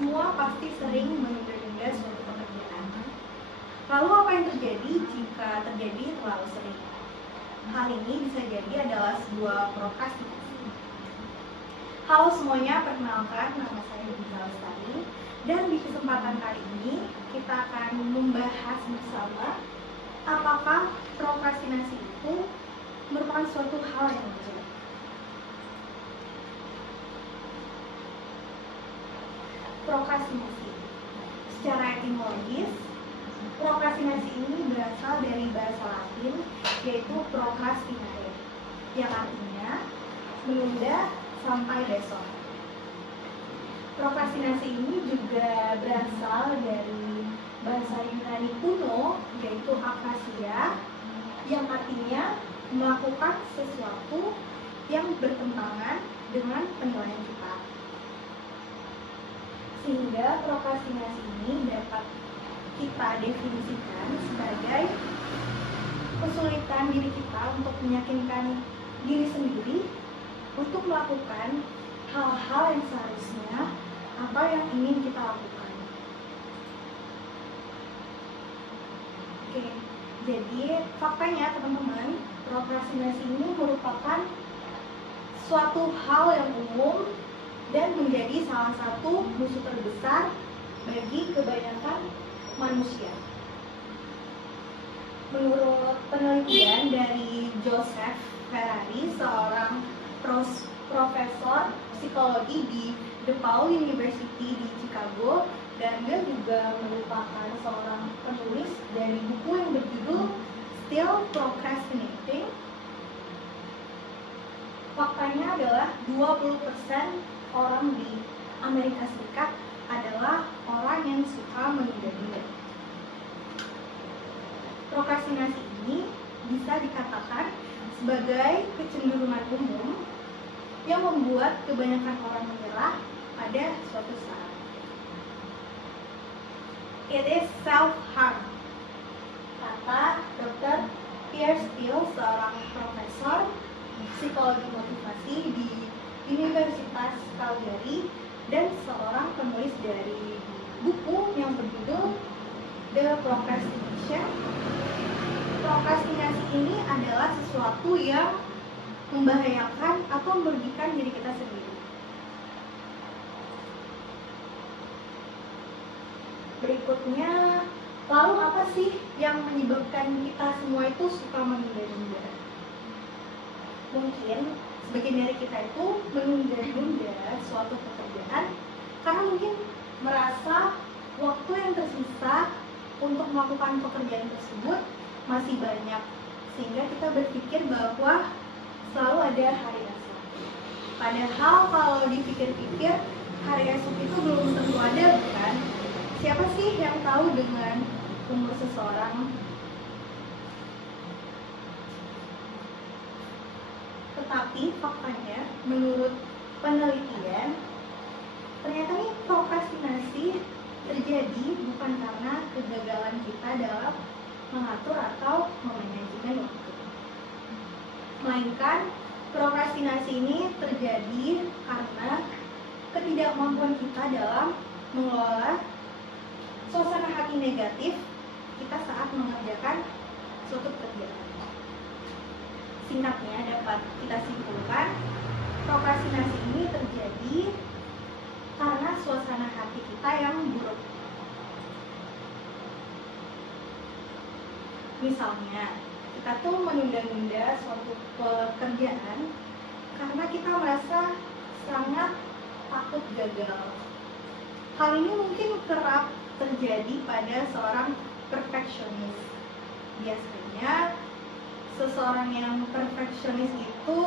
semua pasti sering menunda-nunda suatu pekerjaan. Lalu apa yang terjadi jika terjadi terlalu sering? Hal ini bisa jadi adalah sebuah prokrastinasi. Halo semuanya, perkenalkan nama saya Giza Lestari, dan di kesempatan kali ini kita akan membahas bersama apakah prokrastinasi itu merupakan suatu hal yang wajar. Prokrastinasi. Secara etimologis, prokrastinasi ini berasal dari bahasa Latin, yaitu procrastinare, yang artinya menunda sampai besok. Prokrastinasi ini juga berasal dari bahasa Yunani kuno, yaitu akasia, yang artinya melakukan sesuatu yang bertentangan dengan penilaian kita. Sehingga prokrastinasi ini dapat kita definisikan sebagai kesulitan diri kita untuk meyakinkan diri sendiri untuk melakukan hal-hal yang seharusnya atau yang ingin kita lakukan. Oke, jadi faktanya teman-teman, prokrastinasi ini merupakan suatu hal yang umum dan menjadi salah satu musuh terbesar bagi kebanyakan manusia. Menurut penelitian dari Joseph Ferrari, seorang profesor psikologi di DePaul University di Chicago, dan dia juga merupakan seorang penulis dari buku yang berjudul Still Procrastinating. Faktanya adalah 20% orang di Amerika Serikat adalah orang yang suka menunda-nunda. Prokrastinasi ini bisa dikatakan sebagai kecenderungan umum yang membuat kebanyakan orang menyerah pada suatu saat. It is self-harm, kata Dr. Pierre Steele, seorang profesor psikologi motivasi di Universitas Calgary dan seorang penulis dari buku yang berjudul The Procrastination. Prokrastinasi ini adalah sesuatu yang membahayakan atau merugikan diri kita sendiri. Berikutnya, lalu apa sih yang menyebabkan kita semua itu suka menunda-nunda? Mungkin sebagian dari kita itu menunda-nunda suatu pekerjaan karena mungkin merasa waktu yang tersisa untuk melakukan pekerjaan tersebut masih banyak, sehingga kita berpikir bahwa selalu ada hari esok. Padahal kalau dipikir-pikir, hari esok itu belum tentu ada, bukan? Siapa sih yang tahu dengan umur seseorang? Tetapi faktanya, menurut penelitian, ternyata nih prokrastinasi terjadi bukan karena kegagalan kita dalam mengatur atau memanajemen waktu, melainkan prokrastinasi ini terjadi karena ketidakmampuan kita dalam mengelola suasana hati negatif kita saat mengerjakan suatu pekerjaan. Singkatnya dapat kita simpulkan, prokrastinasi ini terjadi karena suasana hati kita yang buruk. Misalnya, kita tuh menunda-nunda suatu pekerjaan karena kita merasa sangat takut gagal. Hal ini mungkin kerap terjadi pada seorang perfeksionis. Biasanya, seseorang yang perfeksionis itu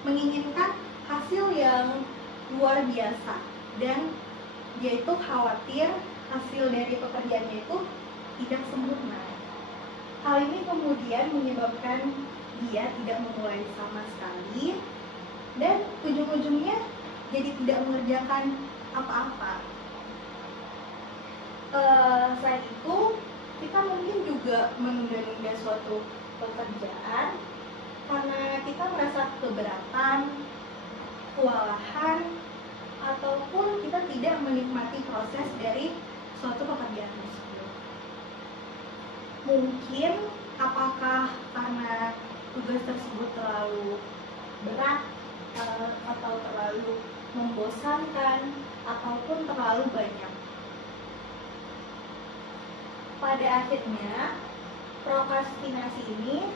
menginginkan hasil yang luar biasa, dan dia itu khawatir hasil dari pekerjaannya itu tidak sempurna. Hal ini kemudian menyebabkan dia tidak memulai sama sekali, dan ujung-ujungnya jadi tidak mengerjakan apa-apa. Selain itu, kita mungkin juga menunda-nunda suatu pekerjaan karena kita merasa keberatan, kewalahan, ataupun kita tidak menikmati proses dari suatu pekerjaan tersebut. Mungkin apakah karena tugas tersebut terlalu berat atau terlalu membosankan ataupun terlalu banyak. Pada akhirnya prokrastinasi ini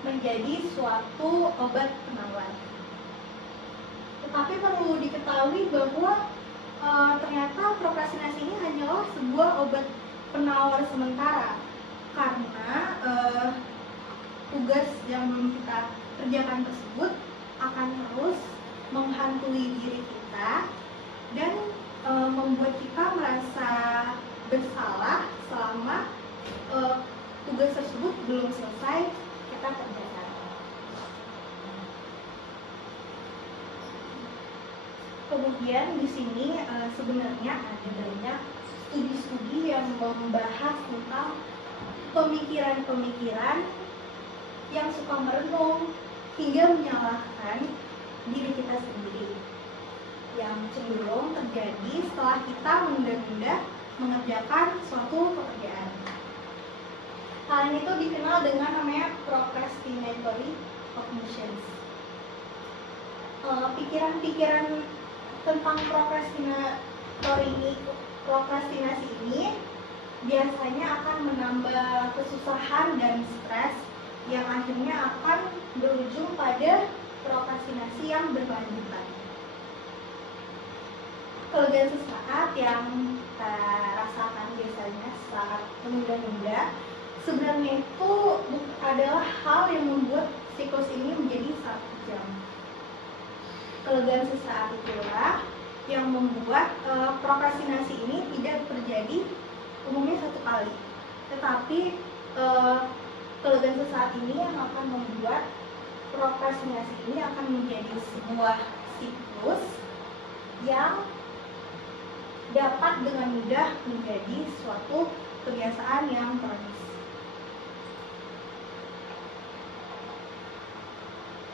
menjadi suatu obat penawar. Tetapi perlu diketahui bahwa ternyata prokrastinasi ini hanyalah sebuah obat penawar sementara, karena tugas yang belum kita kerjakan tersebut akan terus menghantui diri kita dan membuat kita merasa bersalah selama tugas tersebut belum selesai kita kerjakan. Kemudian di sini sebenarnya ada banyak studi-studi yang membahas tentang pemikiran-pemikiran yang suka merenung hingga menyalahkan diri kita sendiri, yang cenderung terjadi setelah kita menunda-nunda mengerjakan suatu pekerjaan. Hal ini tuh dikenal dengan namanya procrastinatory cognitions. Pikiran-pikiran tentang prokrastinasi ini biasanya akan menambah kesusahan dan stres yang akhirnya akan berujung pada prokrastinasi yang berkelanjutan. Kelegaan sesaat yang kita rasakan biasanya saat menunda-nunda sebenarnya itu adalah hal yang membuat siklus ini menjadi sangat kejam. Kelegaan sesaat itulah yang membuat prokrastinasi ini tidak terjadi umumnya satu kali, tetapi kelegaan sesaat ini yang akan membuat prokrastinasi ini akan menjadi sebuah siklus yang dapat dengan mudah menjadi suatu kebiasaan yang kronis.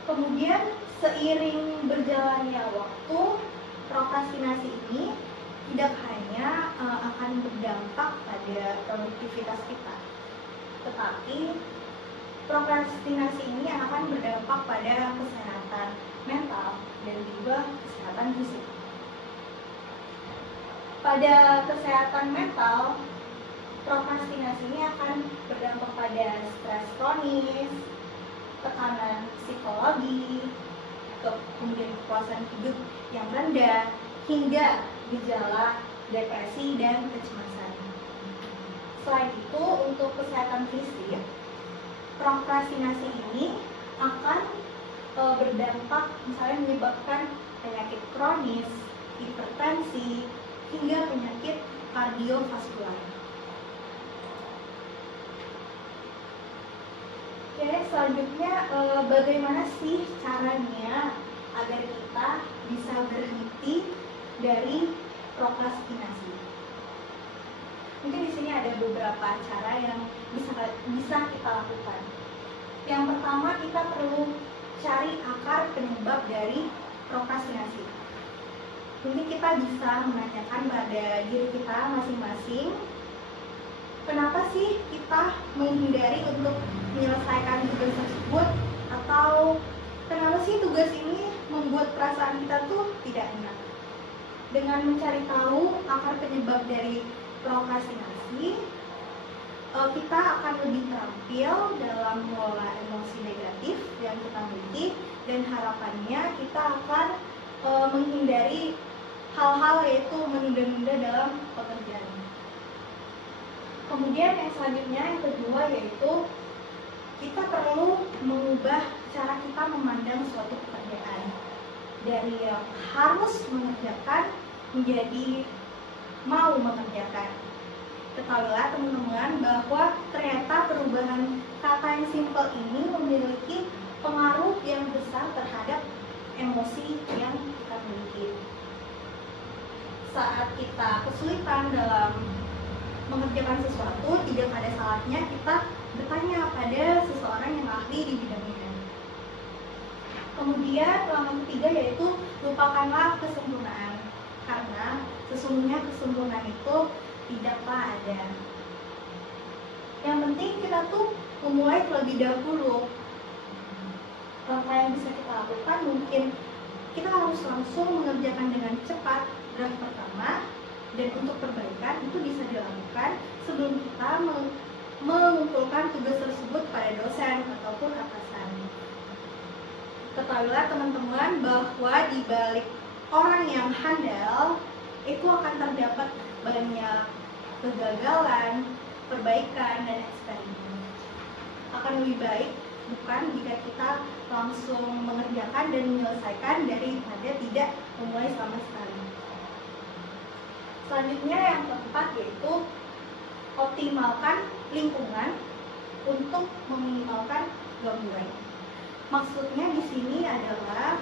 Kemudian seiring berjalannya waktu, prokrastinasi ini tidak hanya akan berdampak pada produktivitas kita, tetapi prokrastinasi ini akan berdampak pada kesehatan mental dan juga kesehatan fisik. Pada kesehatan mental, prokrastinasi ini akan berdampak pada stres kronis, tekanan psikologi, kemudian kepuasan hidup yang rendah, hingga gejala depresi dan kecemasan. Selain itu, untuk kesehatan fisik, prokrastinasi ini akan berdampak misalnya menyebabkan penyakit kronis, hipertensi, hingga penyakit kardiovaskular. Oke, selanjutnya bagaimana sih caranya agar kita bisa berhenti dari prokrastinasi? Mungkin di sini ada beberapa cara yang bisa kita lakukan. Yang pertama, kita perlu cari akar penyebab dari prokrastinasi. Mungkin kita bisa menanyakan pada diri kita masing-masing, kenapa sih kita menghindari untuk menyelesaikan tugas tersebut, atau kenapa sih tugas ini membuat perasaan kita tuh tidak enak. Dengan mencari tahu akar penyebab dari prokrastinasi, kita akan lebih terampil dalam mengelola emosi negatif yang kita miliki, dan harapannya kita akan menghindari hal-hal yaitu menunda-nunda dalam pekerjaan. Kemudian yang selanjutnya, yang kedua, yaitu kita perlu mengubah cara kita memandang suatu pekerjaan dari yang harus mengerjakan menjadi mau mengerjakan. Ketahuilah teman-teman bahwa ternyata perubahan kata yang simpel ini memiliki pengaruh yang besar terhadap emosi yang kita miliki. Saat kita kesulitan dalam mengerjakan sesuatu, tidak ada salahnya kita bertanya pada seseorang yang ahli di bidangnya. Kemudian langkah ketiga yaitu lupakanlah kesempurnaan. karena sesungguhnya kesempurnaan itu tidaklah ada. Yang penting kita tuh memulai terlebih dahulu. Langkah yang bisa kita lakukan mungkin kita harus langsung mengerjakan dengan cepat draft pertama, dan untuk perbaikan itu bisa dilakukan sebelum kita mengumpulkan tugas tersebut pada dosen ataupun atasan. Ketahuilah teman-teman bahwa di balik orang yang handal itu akan terdapat banyak kegagalan, perbaikan, dan eksperimen. Akan lebih baik bukan jika kita langsung mengerjakan dan menyelesaikan daripada tidak memulai sama sekali. Selanjutnya yang keempat yaitu optimalkan lingkungan untuk meminimalkan gangguan. Maksudnya di sini adalah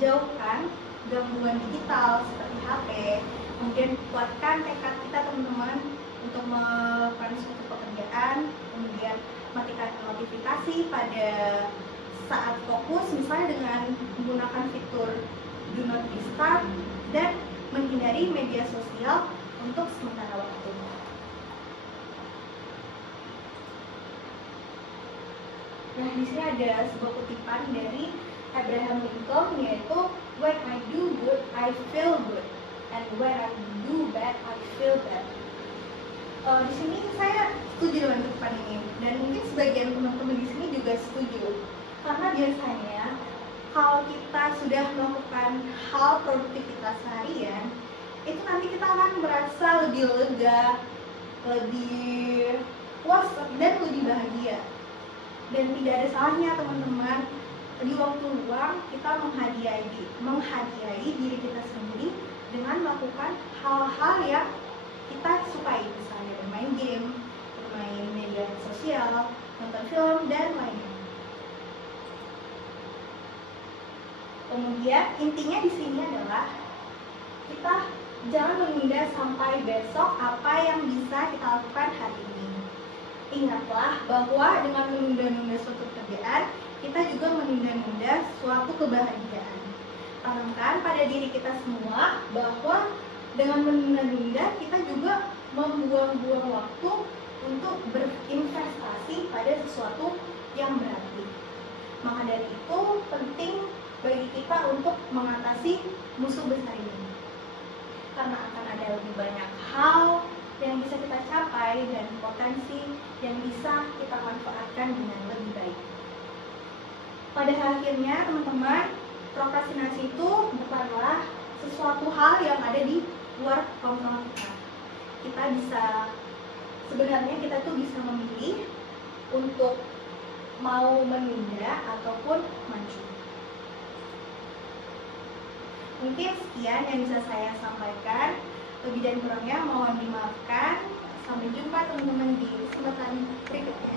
jauhkan gangguan digital seperti HP, kemudian kuatkan tekad kita teman-teman untuk melakukan suatu pekerjaan, kemudian matikan notifikasi pada saat fokus, misalnya dengan menggunakan fitur Do Not Disturb, dan menghindari media sosial untuk sementara waktu. Nah, di sini ada sebuah kutipan dari Abraham Lincoln, yaitu when I do good, I feel good, and when I do bad, I feel bad. Di sini saya setuju dengan kutipan ini, dan mungkin sebagian teman-teman di sini juga setuju, karena biasanya kalau kita sudah melakukan hal produktivitas harian, itu nanti kita akan merasa lebih lega, lebih puas, dan lebih bahagia. Dan tidak ada salahnya teman-teman di waktu luang kita menghadiahi diri kita sendiri dengan melakukan hal-hal yang kita sukai, misalnya bermain game, bermain media sosial, nonton film, dan lainnya. Kemudian intinya di sini adalah kita jangan menunda sampai besok apa yang bisa kita lakukan hari ini. Ingatlah bahwa dengan menunda-nunda suatu pekerjaan, kita juga menunda-nunda suatu kebahagiaan. Tanamkan pada diri kita semua bahwa dengan menunda-nunda kita juga membuang-buang waktu untuk berinvestasi pada sesuatu yang berarti. Maka dari itu penting bagi kita untuk mengatasi musuh besar ini, karena akan ada lebih banyak hal yang bisa kita capai dan potensi yang bisa kita manfaatkan dengan lebih baik. Pada akhirnya teman-teman, prokrastinasi itu bukanlah sesuatu hal yang ada di luar kontrol kita. Sebenarnya kita tuh bisa memilih untuk mau menunda ataupun maju. Mungkin sekian yang bisa saya sampaikan. Lebih dan kurangnya mohon dimaafkan. Sampai jumpa teman-teman di kesempatan berikutnya.